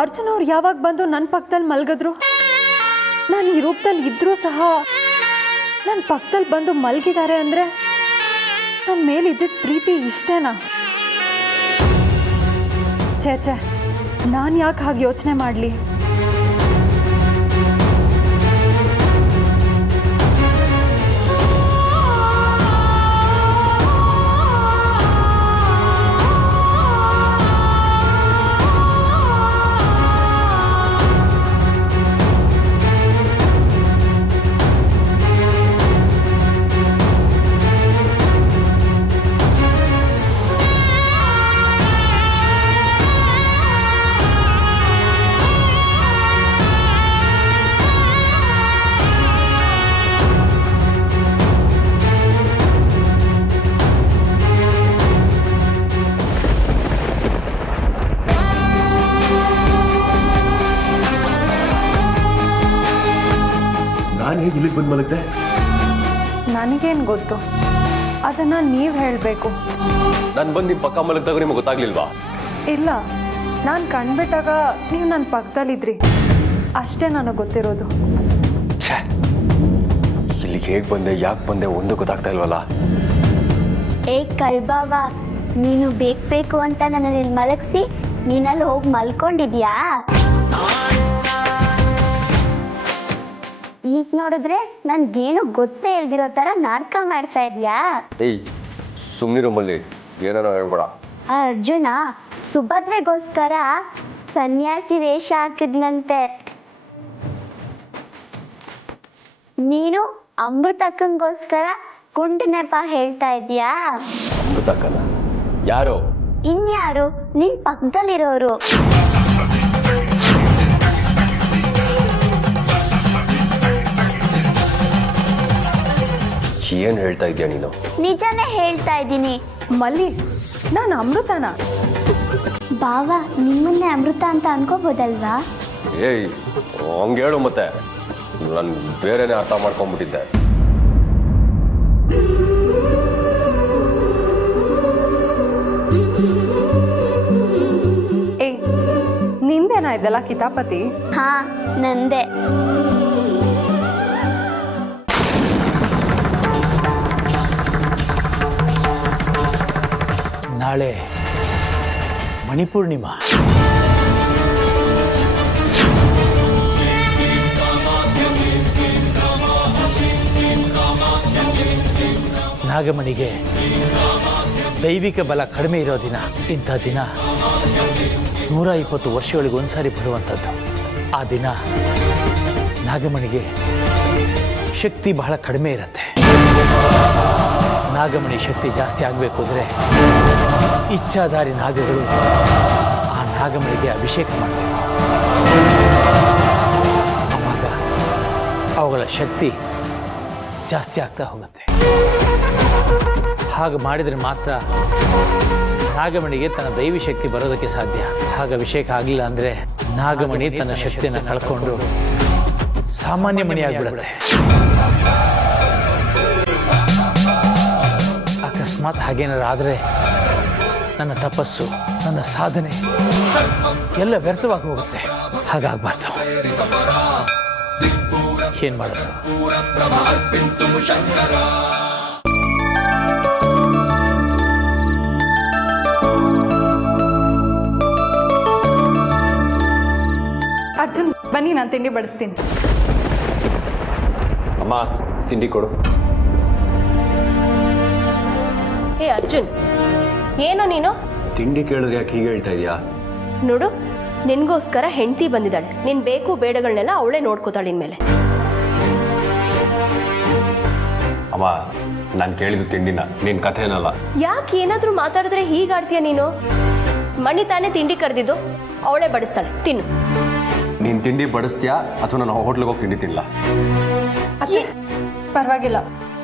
ಅರ್ಜುನ್ ಅವ್ರು ಯಾವಾಗ ಬಂದು ನನ್ನ ಪಕ್ಕದಲ್ಲಿ ಮಲಗಿದ್ರು? ನಾನು ಈ ರೂಪದಲ್ಲಿ ಇದ್ರೂ ಸಹ ನನ್ನ ಪಕ್ಕದಲ್ಲಿ ಬಂದು ಮಲಗಿದ್ದಾರೆ ಅಂದರೆ ನನ್ನ ಮೇಲಿದ್ದಿದ್ದ ಪ್ರೀತಿ ಇಷ್ಟೇನಾ? ಛೇ, ನಾನು ಯಾಕೆ ಹಾಗೆ ಯೋಚನೆ ಮಾಡಲಿ? ನಾನು ಹೇಗೆ ಇಲ್ಲಿಗೆ ಬಂದು ಮಲಗಿದೆ? ನನಗೇನು ಗೊತ್ತು, ಅದನ್ನು ನೀವು ಹೇಳಬೇಕು. ನಾನು ಬಂದು ನಿಮ್ಮ ಪಕ್ಕ ಮಲಗಿದಾಗ ನಿಮಗೆ ಗೊತ್ತಾಗ್ಲಿಲ್ವಾ? ಇಲ್ಲ, ನಾನು ಕಂಡ್ಬಿಟ್ಟಾಗ ನೀವು ನನ್ನ ಪಕ್ಕದಲ್ಲಿದ್ರಿ, ಅಷ್ಟೇ ನನಗೆ ಗೊತ್ತಿರೋದು. ಛೇ, ಇಲ್ಲಿಗೆ ಹೇಗೆ ಬಂದೆ, ಯಾಕೆ ಬಂದೆ ಒಂದು ಗೊತ್ತಾಗ್ತಾ ಇಲ್ವಲ್ಲ. ಏ ಕಳ್ಬಾವ, ನೀನು ಬೇಕು ಅಂತ ನನ್ನಲ್ಲಿ ಮಲಗಿಸಿ ನೀನಲ್ಲಿ ಹೋಗಿ ಮಲ್ಕೊಂಡಿದ್ಯಾ? ಈಗ ನೋಡಿದ್ರೆ ನನ್ಗೇನು ಗೊತ್ತೇ ಇಲ್ದಿರೋ ತರ ನಾಟಕ ಮಾಡ್ತಾ ಇದ್ಯಾ? ಏಯ್ ಸುಮ್ಮನಿರೋ ಮಲ್ಲಿ, ಏನಾರ ಹೇಳ್ಬೇಡ. ಅರ್ಜುನ ಸುಭದ್ರೆಗೋಸ್ಕರ ಸನ್ಯಾಸಿ ವೇಷ ಹಾಕಿದ್ನಂತೆ. ನೀನು ಅಮೃತಕ್ಕಂಗೋಸ್ಕರ ಕುಂಟ ನೆಪ ಹೇಳ್ತಾ ಇದ್ಯಾ? ಅಮೃತಕ್ಕನ ಯಾರು? ಇನ್ಯಾರು? ನಿನ್ ಪಕ್ಕದಲ್ಲಿರೋರು. ಏನು ಹೇಳ್ತಾ ಇದೀಯ ನೀನು? ನಿಜನೇ ಹೇಳ್ತಾ ಇದ್ದೀನಿ. ಮಲ್ಲಿ, ನಾನು ಅಮೃತನ? ಬಾವ, ನಿಮ್ಮನ್ನೇ ಅಮೃತ ಅಂತ ಅನ್ಕೋಬೋದಲ್ವಾ? ಏಯ್ ಹಂಗೆ ಹೇಳು ಮತ್ತೆ, ನಾನು ಬೇರೆನೇ ಅರ್ಥ ಮಾಡ್ಕೊಂಡ್ಬಿಟ್ಟಿದ್ದೆ. ಏಯ್, ನಿಂದೇನಾ ಇದೆಲ್ಲ ಕಿತಾಪತಿ? ಹಾ, ನಂದೆ. ನಾಳೆ ಮಣಿಪೂರ್ಣಿಮಾ. ನಾಗಮಣಿಗೆ ದೈವಿಕ ಬಲ ಕಡಿಮೆ ಇರೋ ದಿನ. ಇಂಥ ದಿನ 120 ವರ್ಷಗಳಿಗೆ ಒಂದ್ಸಾರಿ ಬರುವಂಥದ್ದು. ಆ ದಿನ ನಾಗಮಣಿಗೆ ಶಕ್ತಿ ಬಹಳ ಕಡಿಮೆ ಇರುತ್ತೆ. ನಾಗಮಣಿ ಶಕ್ತಿ ಜಾಸ್ತಿ ಆಗಬೇಕು ಅಂದರೆ ಇಚ್ಛಾಧಾರಿ ನಾಗಗಳು ಆ ನಾಗಮಣಿಗೆ ಅಭಿಷೇಕ ಮಾಡಬೇಕು. ಆವಾಗ ಅವುಗಳ ಶಕ್ತಿ ಜಾಸ್ತಿ ಆಗ್ತಾ ಹೋಗುತ್ತೆ. ಹಾಗೆ ಮಾಡಿದರೆ ಮಾತ್ರ ನಾಗಮಣಿಗೆ ತನ್ನ ದೈವಿ ಶಕ್ತಿ ಬರೋದಕ್ಕೆ ಸಾಧ್ಯ. ಹಾಗೆ ಅಭಿಷೇಕ ಆಗಲಿಲ್ಲ ಅಂದರೆ ನಾಗಮಣಿ ತನ್ನ ಶಕ್ತಿಯನ್ನು ಕಳ್ಕೊಂಡು ಸಾಮಾನ್ಯ ಮಣಿ ಆಗಿಬಿಡುತ್ತೆ. ಅಕಸ್ಮಾತ್ ಹಾಗೇನಾರು ಆದರೆ ನನ್ನ ತಪಸ್ಸು, ನನ್ನ ಸಾಧನೆ ಎಲ್ಲ ವ್ಯರ್ಥವಾಗಿ ಹೋಗುತ್ತೆ. ಹಾಗಾಗಬಾರ್ದು. ಏನು ಮಾಡೋದು? ಅರ್ಜುನ್ ಬನ್ನಿ, ನಾನು ತಿಂಡಿ ಬಡಿಸ್ತೀನಿ. ಅಮ್ಮ ತಿಂಡಿ ಕೊಡು. ಏ ಅರ್ಜುನ್, ಏನೋ ನೀನು? ತಿಂಡಿ ಕೇಳಿದ್ರೆ ಯಾಕೆ ಹೀಗೆ ಹೇಳ್ತಾ ಇದೀಯಾ? ನೋಡು, ನಿನ್ಗೋಸ್ಕರ ಹೆಂಡತಿ ಬಂದಿದ್ದಾಳೆ. ನಿನ್ ಬೇಕು ಬೇಡಗಳನ್ನೆಲ್ಲ ಅವಳೇ ನೋಡ್ಕೋತಾಳೆ ಇನ್ಮೇಲೆ. ಅಮ್ಮ, ನಾನು ಕೇಳಿದ್ದು ತಿಂಡಿನ, ನಿನ್ ಕಥೆ ಏನಲ್ಲ. ಯಾಕೆ ಏನಾದ್ರೂ ಮಾತಾಡಿದ್ರೆ ಹೀಗಾಡ್ತೀಯ ನೀನು? ಮಣಿ ತಾನೇ ತಿಂಡಿ ಕರೆದಿದ್ದು, ಅವಳೇ ಬಡಿಸ್ತಾಳೆ, ತಿನ್ನು. ನೀನ್ ತಿಂಡಿ ಬಡಿಸ್ತೀಯಾ ಅಥವಾ ನಾನು ಹೋಟ್ಲಿಗೆ ಹೋಗಿ ತಿಂಡಿ ತಿನ್ನಲ್ಲ? ಪರವಾಗಿಲ್ಲ,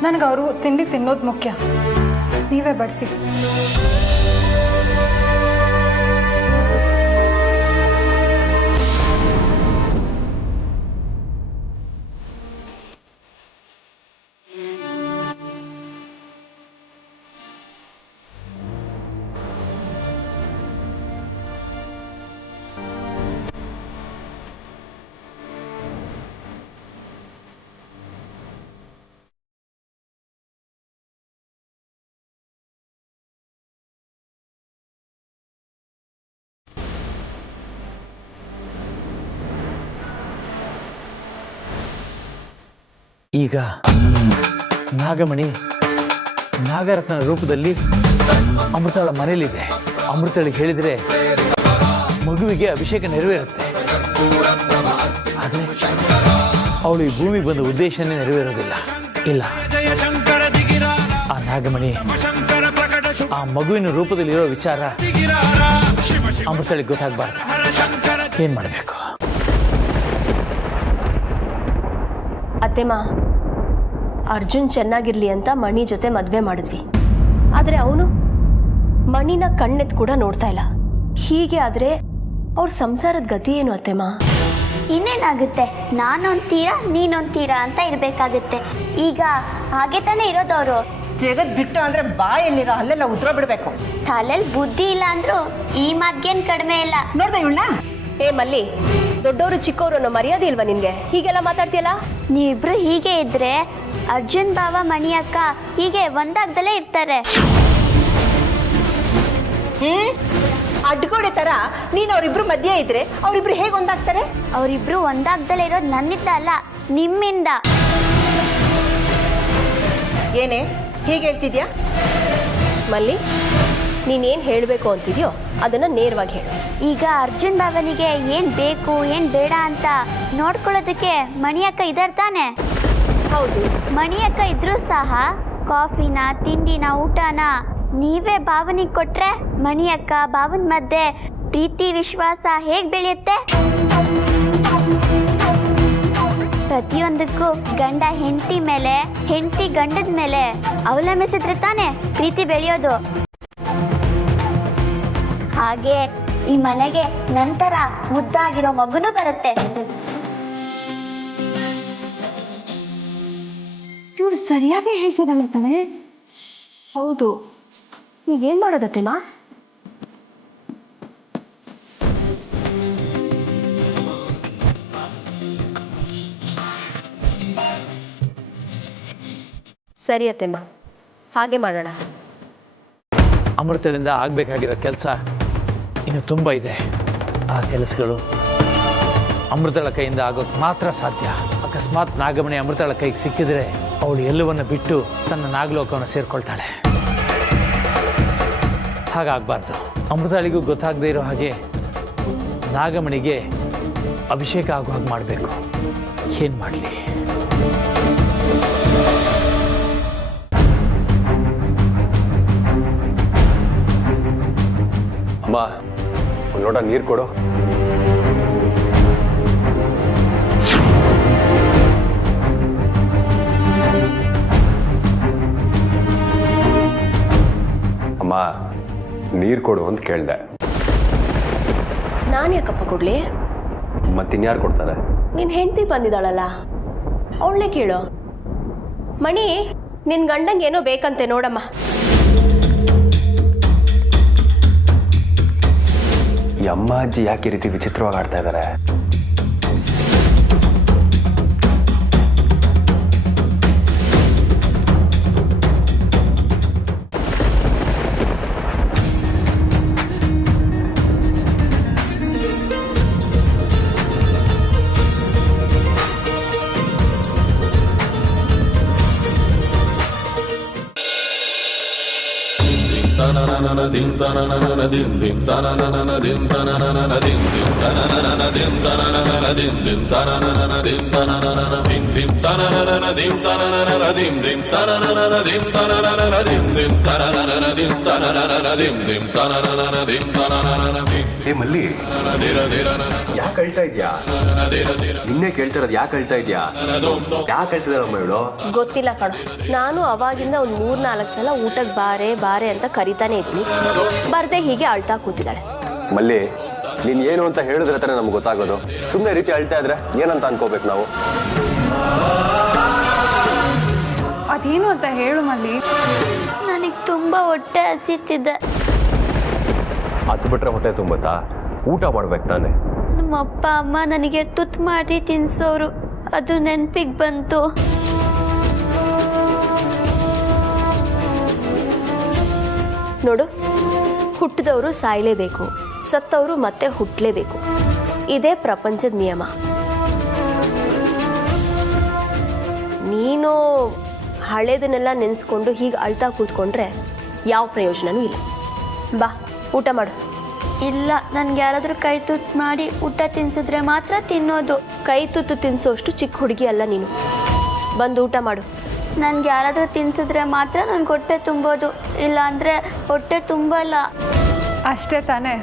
ನನಗೆ ಅವರು ತಿಂಡಿ ತಿನ್ನೋದು ಮುಖ್ಯ. ನೀವೇ ಬಡಿಸಿ. ಈಗ ನಾಗಮಣಿ ನಾಗರತ್ನ ರೂಪದಲ್ಲಿ ಅಮೃತಳ ಮನೇಲಿದೆ. ಅಮೃತಳಿಗೆ ಹೇಳಿದರೆ ಮಗುವಿಗೆ ಅಭಿಷೇಕ ನೆರವೇರುತ್ತೆ. ಆದರೆ ಅವಳು ಈ ಭೂಮಿಗೆ ಬಂದ ಉದ್ದೇಶನೇ ನೆರವೇರೋದಿಲ್ಲ. ಇಲ್ಲ, ಆ ನಾಗಮಣಿ ಆ ಮಗುವಿನ ರೂಪದಲ್ಲಿರೋ ವಿಚಾರ ಅಮೃತಳಿಗೆ ಗೊತ್ತಾಗಬಾರ್ದು. ಏನ್ ಮಾಡಬೇಕು? ಅತ್ತೆಮ್ಮ, ಅರ್ಜುನ್ ಚೆನ್ನಾಗಿರ್ಲಿ ಅಂತ ಮಣಿ ಜೊತೆ ಮದುವೆ ಮಾಡಿದ್ವಿ. ಆದರೆ ಅವನು ಮಣಿನ ಕಣ್ಣೆತ್ ಕೂಡ ನೋಡ್ತಾ ಇಲ್ಲ. ಹೀಗೆ ಆದರೆ ಅವ್ರ ಸಂಸಾರದ ಗತಿ ಏನು ಅತ್ತೆಮ್ಮ? ಇನ್ನೇನಾಗುತ್ತೆ, ನಾನೊಂತೀರಾ ನೀನೊಂತೀರಾ ಅಂತ ಇರಬೇಕಾಗುತ್ತೆ. ಈಗ ಹಾಗೆ ತಾನೇ ಇರೋದವರು. ಜಗತ್ ಬಿಟ್ಟು ಅಂದ್ರೆ ಬಾಯಲ್ಲಿರೋ ಅಲ್ಲೆಲ್ಲ ಉದ್ರ ಬಿಡ್ಬೇಕು. ತಲೆಯಲ್ಲಿ ಬುದ್ಧಿ ಇಲ್ಲ ಅಂದ್ರು ಈ ಮಾತ್ಗೇನ್ ಕಡಿಮೆ ಇಲ್ಲ. ನೋಡ್ದೆ ಇವಳನ್ನ? ಏ ಮಲ್ಲಿ, ದೊಡ್ಡವರು ಚಿಕ್ಕವರು ಅನ್ನೋ ಮರ್ಯಾದೆ ಇಲ್ವಾ ನಿನ್ಗೆ? ಹೀಗೆಲ್ಲ ಮಾತಾಡ್ತೀಯಲ್ಲ? ನೀವಿಬ್ರು ಹೀಗೆ ಇದ್ರೆ ಅರ್ಜುನ್ ಬಾವ ಮಣಿ ಅಕ್ಕ ಹೀಗೆ ಒಂದಾಗ್ದಲೇ ಇರ್ತಾರೆ. ಅಡ್ಗೋಡೆ ತರ ನೀನ್ ಅವ್ರಿಬ್ರು ಮಧ್ಯೆ ಇದ್ರೆ ಅವ್ರಿಬ್ರು ಹೇಗೆ ಒಂದಾಗ್ತಾರೆ? ಅವರಿಬ್ರು ಒಂದಾಗ್ದಲೇ ಇರೋದು ನನ್ನಿಂದ ಅಲ್ಲ, ನಿಮ್ಮಿಂದ. ಏನೇ ಹೀಗೆ ಹೇಳ್ತಿದ್ಯಾ? ಮಲ್ಲಿ, ನೀನೇನು ಹೇಳಬೇಕು ಅಂತಿದ್ಯೋ ಅದನ್ನು ನೇರವಾಗಿ ಹೇಳು. ಈಗ ಅರ್ಜುನ್ ಬಾವನಿಗೆ ಏನ್ ಬೇಕು ಏನ್ ಬೇಡ ಅಂತ ನೋಡ್ಕೊಳ್ಳೋದಕ್ಕೆ ಮಣಿಯಕ್ಕ ಇದಾರ್ ತಾನೆ? ಹೌದು. ಮಣಿಯಕ್ಕ ಇದ್ರೂ ಸಹ ಕಾಫಿನ ತಿಂಡಿನ ಊಟನ ನೀವೇ ಭಾವನಿಗೆ ಕೊಟ್ರೆ ಮಣಿಯಕ್ಕ ಭಾವನ್ ಮಧ್ಯೆ ಪ್ರೀತಿ ವಿಶ್ವಾಸ ಹೇಗ್ ಬೆಳೆಯುತ್ತೆ? ಪ್ರತಿಯೊಂದಕ್ಕೂ ಗಂಡ ಹೆಂಡತಿ ಮೇಲೆ, ಹೆಂಡತಿ ಗಂಡದ ಮೇಲೆ ಅವಲಂಬಿಸಿದ್ರೆ ತಾನೆ ಪ್ರೀತಿ ಬೆಳೆಯೋದು. ಹಾಗೆ ಈ ಮನೆಗೆ ನಂತರ ಮುದ್ದಾಗಿರೋ ಮಗುನೂ ಬರುತ್ತೆ. ಇವಳು ಸರಿಯಾಗಿ ಹೇಳ್ತಿದ್ದಾಳೆ ತಾನೆ? ಹೌದು. ಈಗೇನು ಮಾಡೋದತ್ತೆಮ್ಮ? ಸರಿ ಅತ್ತೆಮ್ಮ, ಹಾಗೆ ಮಾಡೋಣ. ಅಮೃತಳಿಂದ ಆಗಬೇಕಾಗಿರೋ ಕೆಲಸ ಇನ್ನು ತುಂಬ ಇದೆ. ಆ ಕೆಲಸಗಳು ಅಮೃತಳ ಕೈಯಿಂದ ಆಗೋದು ಮಾತ್ರ ಸಾಧ್ಯ. ಅಕಸ್ಮಾತ್ ನಾಗಮಣಿ ಅಮೃತಳ ಕೈಗೆ ಸಿಕ್ಕಿದ್ರೆ ಅವಳು ಎಲ್ಲವನ್ನ ಬಿಟ್ಟು ತನ್ನ ನಾಗಲೋಕವನ್ನು ಸೇರ್ಕೊಳ್ತಾಳೆ. ಹಾಗಾಗಬಾರ್ದು. ಅಮೃತಳಿಗೂ ಗೊತ್ತಾಗದೇ ಇರೋ ಹಾಗೆ ನಾಗಮಣಿಗೆ ಅಭಿಷೇಕ ಆಗೋ ಹಾಗೆ ಮಾಡಬೇಕು. ಏನು ಮಾಡಲಿ? ಅಮ್ಮ, ಒಂದು ಲೋಟ ನೀರು ಕೊಡು. ಅಮ್ಮ, ನೀರು ಕೊಡು ಅಂತ ಕೇಳಿದೆ. ನಾನು ಯಾಕಪ್ಪ ಕೊಡ್ಲಿ? ಮತ್ತಿನ್ಯಾರು ಕೊಡ್ತಾರೆ? ನಿನ್ನ ಹೆಂಡತಿ ಬಂದಿದ್ದಾಳಲ್ಲ, ಅವಳನ್ನೇ ಕೇಳು. ಮಣಿ, ನಿನ್ನ ಗಂಡಂಗೆ ಏನೋ ಬೇಕಂತೆ ನೋಡಮ್ಮ. ಈ ಅಮ್ಮ ಅಜ್ಜಿ ಯಾಕೆ ಈ ರೀತಿ ವಿಚಿತ್ರವಾಗಿ ಆಡ್ತಾ ಇದ್ದಾರೆ? ಏ ಮಲ್ಲಿ, ಯಾಕೆ ಅಳ್ತಾ ಇದ್ಯಾ? ನಿನ್ನೆ ಕೇಳ್ತಾ ಇರೋದು ಯಾಕೆ ಅಳ್ತಾ ಇದ್ಯಾ? ಯಾಕೆ ಅಳ್ತಿದಾರಮ್ಮ ಇವಳು? ಗೊತ್ತಿಲ್ಲ ಕಣ. ನಾನು ಅವಾಗಿಂದ ಒಂದು 3-4 ಸಲ ಊಟಕ್ಕೆ ಬಾರೆ ಬಾರೆ ಅಂತ ಕರಿತಾನೆ ಇದ್ನಿ. ಬರ್ದೆ ಹೀಗೆ ಅಳ್ತಾ ಕೂತಿದ್ದಾಳೆ. ಮಲ್ಲಿ, ನೀನ್ ಏನು ಅಂತ ಹೇಳಿದ್ರೆ ತಾನೇ ನಮ್ಗೆ ಗೊತ್ತಾಗೋದು. ಸುಮ್ಮನೆ ರೀತಿ ಅಳ್ತಾ ಇದ್ರೆ ಏನಂತ ಅನ್ಕೋಬೇಕು ನಾವು? ಅದೇನು ಅಂತ ಹೇಳು ಮಲ್ಲಿ. ನನಗೆ ತುಂಬಾ ಹೊಟ್ಟೆ ಹಸಿತಿದೆ. ಅದು ಬಿಟ್ರೆ ಹೊಟ್ಟೆ ತುಂಬತ್ತಾ? ಊಟ ಮಾಡ್ಬೇಕು ತಾನೆ. ನಮ್ಮ ಅಪ್ಪ ಅಮ್ಮ ನನಗೆ ತುತ್ತು ಮಾಡಿ ತಿನ್ಸೋರು, ಅದು ನೆನಪಿಗೆ ಬಂತು. ನೋಡು, ಹುಟ್ಟಿದವರು ಸಾಯಲೇಬೇಕು, ಸತ್ತವರು ಮತ್ತೆ ಹುಟ್ಟಲೇಬೇಕು. ಇದೇ ಪ್ರಪಂಚದ ನಿಯಮ. ನೀನು ಹಳೇದನ್ನೆಲ್ಲ ನೆನೆಸ್ಕೊಂಡು ಹೀಗೆ ಅಳ್ತಾ ಕೂತ್ಕೊಂಡ್ರೆ ಯಾವ ಪ್ರಯೋಜನವೂ ಇಲ್ಲ. ಬಾ ಊಟ ಮಾಡು. ಇಲ್ಲ, ನನ್ಗೆ ಯಾರಾದರೂ ಕೈ ತುತ್ತು ಮಾಡಿ ಊಟ ತಿನ್ಸಿದ್ರೆ ಮಾತ್ರ ತಿನ್ನೋದು. ಕೈ ತುತ್ತು ತಿನ್ಸೋಷ್ಟು ಚಿಕ್ಕ ಹುಡುಗಿ ಅಲ್ಲ ನೀನು. ಬಂದು ಊಟ ಮಾಡು. ನನ್ಗೆ ಯಾರಾದರೂ ತಿನ್ಸಿದ್ರೆ ಮಾತ್ರ ನನ್ಗೆ ಹೊಟ್ಟೆ ತುಂಬೋದು, ಇಲ್ಲ ಅಂದರೆ ಹೊಟ್ಟೆ ತುಂಬಲ್ಲ. ಅಷ್ಟೇ ತಾನೇ,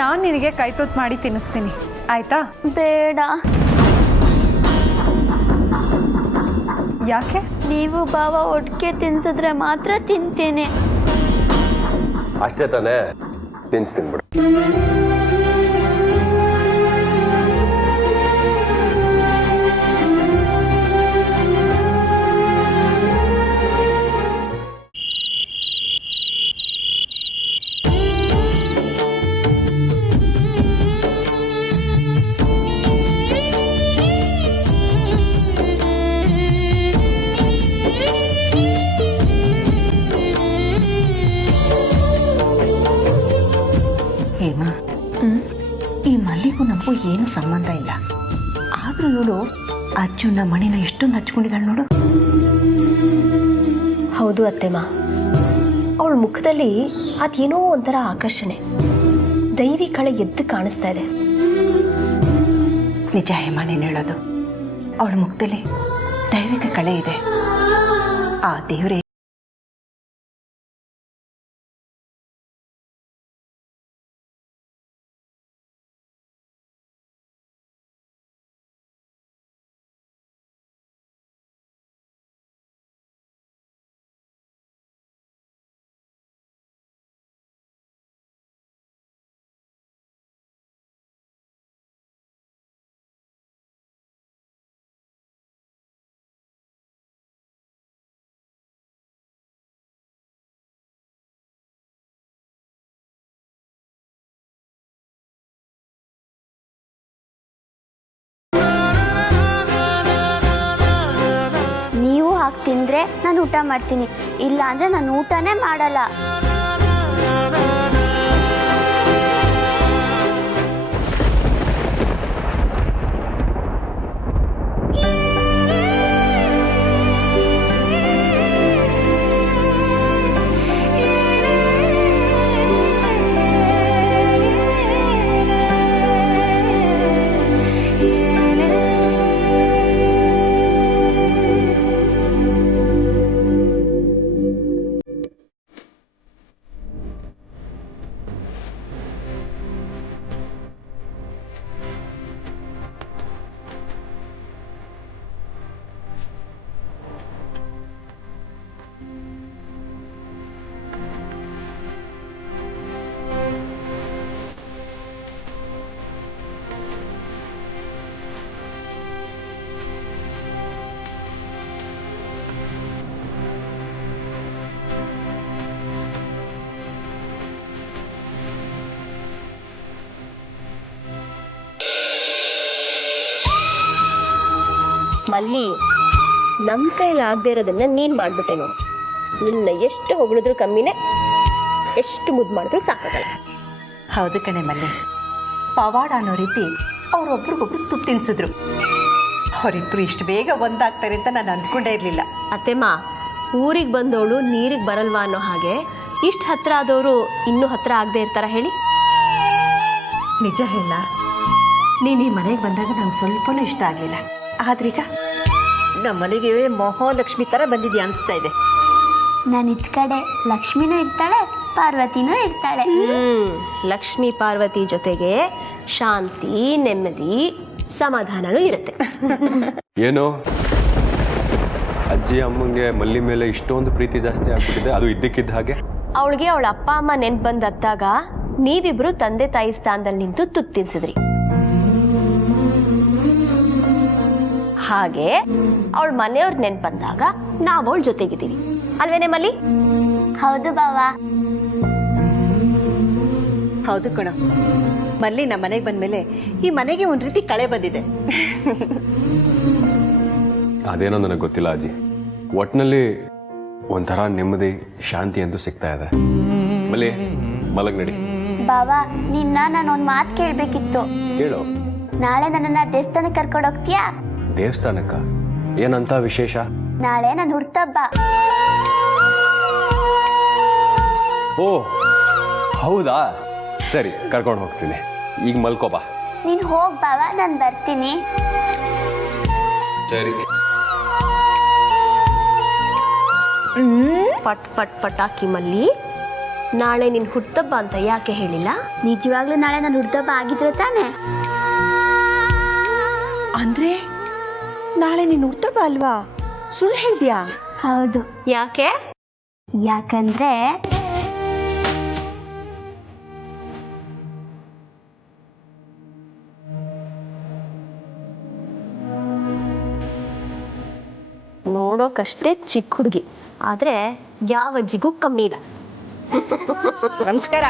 ನಾನು ನಿನಗೆ ಕೈ ತುತ್ತು ಮಾಡಿ ತಿನ್ನಿಸ್ತೀನಿ, ಆಯ್ತಾ? ಬೇಡ. ಯಾಕೆ? ನೀವು ಬಾವ ಒಟ್ಟಿಗೆ ತಿನ್ಸಿದ್ರೆ ಮಾತ್ರ ತಿಂತೀನಿ. ಅಷ್ಟೇ ತಾನೇ, ತಿನ್ಸ್ತೀನಿ ಬಿಡು. ಹೇಮಾ, ಈ ಮಲ್ಲಿಗೂ ನಮಗೂ ಏನೂ ಸಂಬಂಧ ಇಲ್ಲ. ಆದರೂ ನೋಡು, ಅಜ್ಜುನ ಮಣಿನ ಎಷ್ಟೊಂದು ಹಚ್ಕೊಂಡಿದ್ದಾಳೆ ನೋಡು. ಹೌದು ಅತ್ತೆಮ್ಮ, ಅವಳ ಮುಖದಲ್ಲಿ ಅದೇನೋ ಒಂಥರ ಆಕರ್ಷಣೆ, ದೈವಿ ಕಳೆ ಎದ್ದು ಕಾಣಿಸ್ತಾ ಇದೆ. ನಿಜ ಹೇಮಾ ನೀನು ಹೇಳೋದು. ಅವಳ ಮುಖದಲ್ಲಿ ದೈವಿಕ ಕಳೆ ಇದೆ. ಆ ದೇವರೇ ತಿಂದರೆ ನಾನು ಊಟ ಮಾಡ್ತೀನಿ, ಇಲ್ಲ ಅಂದರೆ ನಾನು ಊಟನೇ ಮಾಡಲ್ಲ. ಮಲ್ಲಿ, ನಮ್ಮ ಕೈಲಿ ಆಗದೆ ಇರೋದನ್ನ ನೀನು ಮಾಡಿಬಿಟ್ಟೆ ನೋಡು. ನಿನ್ನ ಎಷ್ಟು ಹೊಗಳಿದ್ರು ಕಮ್ಮಿನೇ, ಎಷ್ಟು ಮುದ್ದು ಮಾಡಿದ್ರು ಸಾಕಾಗಲ್ಲ. ಹೌದು ಕಣೆ ಮಲ್ಲಿ, ಪವಾಡ ಅನ್ನೋ ರೀತಿ ಅವರೊಬ್ರಿಗೊಬ್ರು ತುತ್ತು ತಿನ್ಸಿದ್ರು. ಅವರಿಬ್ರು ಇಷ್ಟು ಬೇಗ ಒಂದಾಗ್ತಾರೆ ಅಂತ ನಾನು ಅಂದ್ಕೊಂಡೇ ಇರಲಿಲ್ಲ. ಅತ್ತೆಮ್ಮ, ಊರಿಗೆ ಬಂದವಳು ನೀರಿಗೆ ಬರಲ್ವಾ ಅನ್ನೋ ಹಾಗೆ ಇಷ್ಟು ಹತ್ರ ಆದವರು ಇನ್ನೂ ಹತ್ರ ಆಗದೆ ಇರ್ತಾರ ಹೇಳಿ? ನಿಜ ಹೇಳ, ನೀನು ಈ ಮನೆಗೆ ಬಂದಾಗ ನಂಗೆ ಸ್ವಲ್ಪನೂ ಇಷ್ಟ ಆಗಲಿಲ್ಲ. ಆದ್ರೀಗ ನಮ್ಮ ಮನೆಗೆ ಮಹಾಲಕ್ಷ್ಮಿ ಥರ ಬಂದಿದ್ಯಾ ಅನಿಸ್ತಾ ಇದೆ. ನಾನು ಇದ್ ಕಡೆ ಲಕ್ಷ್ಮಿನೂ ಇರ್ತಾಳೆ, ಪಾರ್ವತಿನೂ ಇರ್ತಾಳೆ. ಲಕ್ಷ್ಮಿ ಪಾರ್ವತಿ ಜೊತೆಗೆ ಶಾಂತಿ, ನೆಮ್ಮದಿ, ಸಮಾಧಾನನೂ ಇರುತ್ತೆ. ಏನು ಅಜ್ಜಿ ಅಮ್ಮಂಗೆ ಮಲ್ಲಿ ಮೇಲೆ ಇಷ್ಟೊಂದು ಪ್ರೀತಿ ಜಾಸ್ತಿ ಆಗ್ಬಿಟ್ಟಿದೆ, ಅದು ಇದ್ದಕ್ಕಿದ್ದ ಹಾಗೆ? ಅವಳಿಗೆ ಅವಳ ಅಪ್ಪ ಅಮ್ಮ ನೆನ್ಪು ಬಂದತ್ತಾಗ ನೀವಿಬ್ರು ತಂದೆ ತಾಯಿ ಸ್ಥಾನದಲ್ಲಿ ನಿಂತು ತುತ್ತು ತಿನ್ಸಿದ್ರಿ. ಹಾಗೆ ಅವಳ ಮನೆಯವ್ರ ನೆನ್ಪು ಬಂದಾಗ ನಾವು ಅವಳ ಜೊತೆಗಿದ್ದೀವಿ ಅಲ್ವೇನೆ ಮಲ್ಲಿ? ಹೌದು ಬಾವ. ಹೌದು ಕಣ ಮಲ್ಲಿ, ನಮ್ಮ ಮನೆಗೆ ಬಂದ್ಮೇಲೆ ಈ ಮನೆಗೆ ಒಂದು ರೀತಿ ಕಳೆ ಬಂದಿದೆ. ಅದೇನೋ ನನಗೆ ಗೊತ್ತಿಲ್ಲ ಅಜ್ಜಿ, ಒಟ್ಟಿನಲ್ಲಿ ಒಂಥರ ನೆಮ್ಮದಿ ಶಾಂತಿ ಅಂತೂ ಸಿಗ್ತಾ ಇದೆ. ಮಲ್ಲಿ ಮಲಗ್ ನಡಿ. ಬಾವ, ನಿನ್ನ ನಾನೊಂದು ಮಾತು ಕೇಳಬೇಕಿತ್ತು. ಕೇಳು. ನಾಳೆ ನನ್ನನ್ನ ದೇವಸ್ಥಾನಕ್ಕೆ ಕರ್ಕೊಂಡು ಹೋಗ್ತೀಯಾ? ದೇವಸ್ಥಾನಕ್ಕ? ಏನಂತ ವಿಶೇಷ? ನಾಳೆ ನನ್ನ ಹುಟ್ಟುಹಬ್ಬ. ಓ ಹೌದಾ, ಸರಿ ಕರ್ಕೊಂಡು ಹೋಗ್ತೀನಿ. ಈಗ ಮಲ್ಕೋಬಾ. ನೀನು ಹೋಗ್ ಬಾವ, ನಾನು ಬರ್ತೀನಿ. ಸರಿ. ಪಟ್ ಪಟ್ ಪಟಾಕಿ ಮಲ್ಲಿ, ನಾಳೆ ನಿನ್ ಹುಟ್ಟಬ್ಬ ಅಂತ ಯಾಕೆ ಹೇಳಿಲ್ಲ? ನಿಜವಾಗ್ಲೂ ನಾಳೆ ನನ್ನ ಹುಟ್ಟುಹಬ್ಬ ಆಗಿದ್ರೆ ತಾನೆ? ಅಂದ್ರೆ ನಾಳೆ ನೀನು ಹುಟ್ಟುಹಬ್ಬ ಅಲ್ವಾ? ಸುಳ್ಳು ಹೇಳ್ದ್ಯಾ? ಹೌದು. ಯಾಕೆ? ಯಾಕಂದ್ರೆ ನೋಡೋಕಷ್ಟೇ ಚಿಕ್ಕ ಹುಡುಗಿ, ಆದ್ರೆ ಯಾವ ಜಿಗೂ ಕಮ್ಮಿ ಇಲ್ಲ. ನಮಸ್ಕಾರ.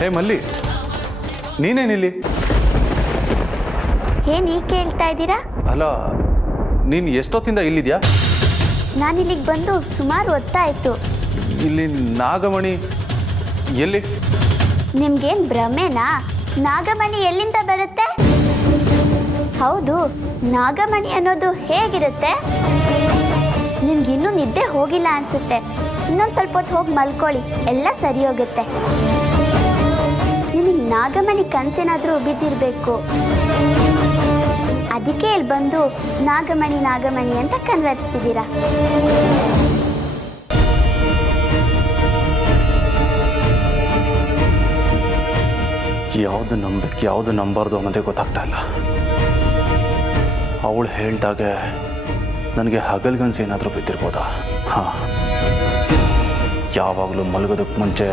ಹೇ ಮಲ್ಲಿ, ನೀನೇನಿಲ್ಲಿ? ಏನ್ ಈಗ ಕೇಳ್ತಾ ಇದ್ದೀರಾ? ಅಲ್ಲ, ನೀನು ಎಷ್ಟೊತ್ತಿಂದ ಇಲ್ಲಿದ್ಯಾ? ನಾನು ಇಲ್ಲಿಗೆ ಬಂದು ಸುಮಾರು ಹೊತ್ತಾಯ್ತು. ಇಲ್ಲಿ ನಾಗಮಣಿ ಎಲ್ಲಿ? ನಿಮ್ಗೇನ್ ಭ್ರಮೆನಾ? ನಾಗಮಣಿ ಎಲ್ಲಿಂದ ಬರುತ್ತೆ? ಹೌದು, ನಾಗಮಣಿ ಅನ್ನೋದು ಹೇಗಿರುತ್ತೆ? ನಿಮ್ಗಿನ್ನೂ ನಿದ್ದೆ ಹೋಗಿಲ್ಲ ಅನ್ಸುತ್ತೆ. ಇನ್ನೊಂದು ಸ್ವಲ್ಪ ಹೊತ್ತು ಹೋಗಿ ಮಲ್ಕೊಳ್ಳಿ, ಎಲ್ಲ ಸರಿ ಹೋಗುತ್ತೆ. ನಿಮಗೆ ನಾಗಮಣಿ ಕನಸೇನಾದರೂ ಬಿದ್ದಿರಬೇಕು. ಅದಕ್ಕೆ ಇಲ್ಲಿ ಬಂದು ನಾಗಮಣಿ ನಾಗಮಣಿ ಅಂತ ಕನ್ವರ್ತಿದ್ದೀರಾ. ಯಾವುದು ನಂಬಬೇಕು, ಯಾವುದು ನಂಬಾರ್ದು ಅನ್ನೋದೇ ಗೊತ್ತಾಗ್ತಾ ಇಲ್ಲ. ಅವಳು ಹೇಳ್ದಾಗೆ ನನಗೆ ಹಗಲ್ಗನ್ಸು ಏನಾದರೂ ಬಿದ್ದಿರ್ಬೋದಾ? ಹಾಂ, ಯಾವಾಗಲೂ ಮಲಗೋದಕ್ಕೆ ಮುಂಚೆ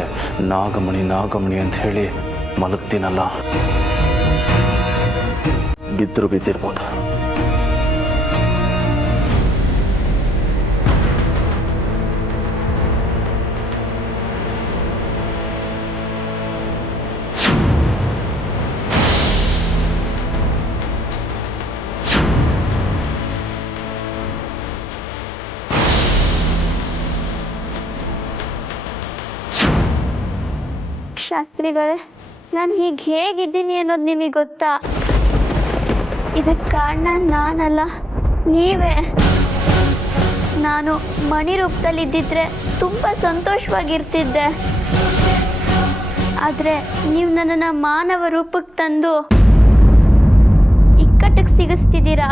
ನಾಗಮಣಿ ನಾಗಮಣಿ ಅಂತ ಹೇಳಿ ಮಲಗ್ತೀನಲ್ಲ, ಬಿದ್ದರೂ ಬಿದ್ದಿರ್ಬೋದಾ? ಶಾಸ್ತ್ರಿಗಳೇ, ನಾನು ಹೀಗೆ ಹೇಗಿದ್ದೀನಿ ಅನ್ನೋದು ನಿಮಗೆ ಗೊತ್ತಾ? ಇದಕ್ಕೆ ಕಾರಣ ನಾನಲ್ಲ, ನೀವೇ. ನಾನು ಮಣಿ ರೂಪದಲ್ಲಿದ್ದಿದ್ರೆ ತುಂಬ ಸಂತೋಷವಾಗಿರ್ತಿದ್ದೆ. ಆದರೆ ನೀವು ನನ್ನನ್ನು ಮಾನವ ರೂಪಕ್ಕೆ ತಂದು ಇಕ್ಕಟ್ಟಿಗೆ ಸಿಗಿಸ್ತಿದ್ದೀರಾ.